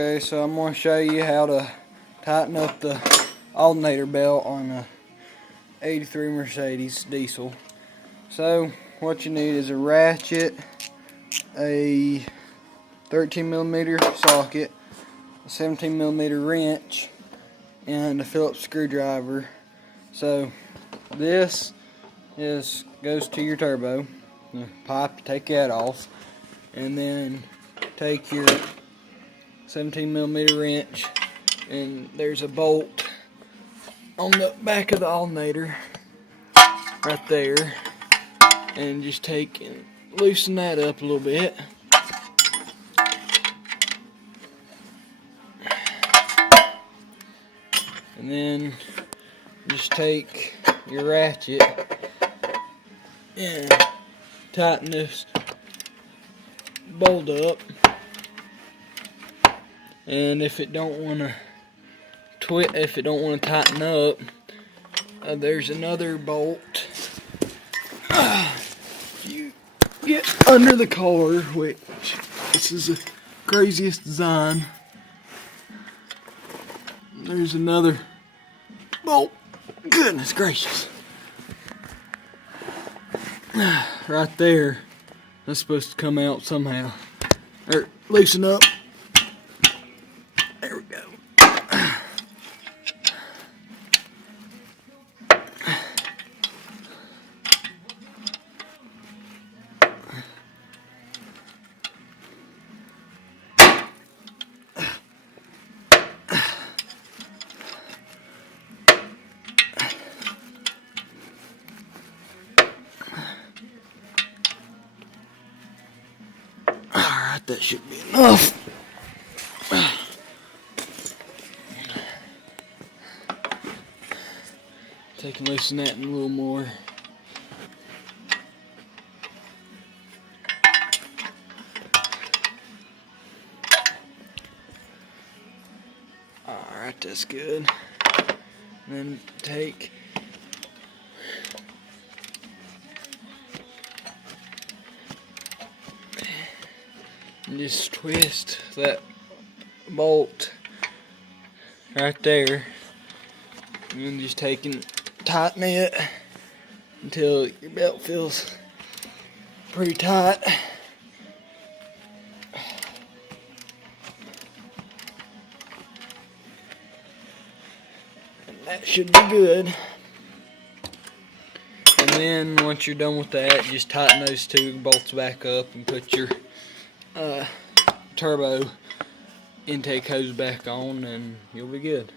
Okay, so I'm going to show you how to tighten up the alternator belt on a 83 Mercedes diesel. So what you need is a ratchet, a 13mm socket, a 17mm wrench, and a Phillips screwdriver. So this goes to your turbo. The pipe, take that off, and then take your 17mm wrench, and there's a bolt on the back of the alternator right there, and just take and loosen that up a little bit. And then just take your ratchet and tighten this bolt up. And if it don't want to tighten up, there's another bolt you get under the car, which this is the craziest design. There's another bolt. Goodness gracious. Right there. That's supposed to come out somehow. Or loosen up. There we go. Alright, that should be enough. Take and loosen that in a little more. Alright, that's good. And then take and just twist that bolt right there, and then just take and tighten it until your belt feels pretty tight. And that should be good. And then once you're done with that, just tighten those two bolts back up and put your turbo intake hose back on, and you'll be good.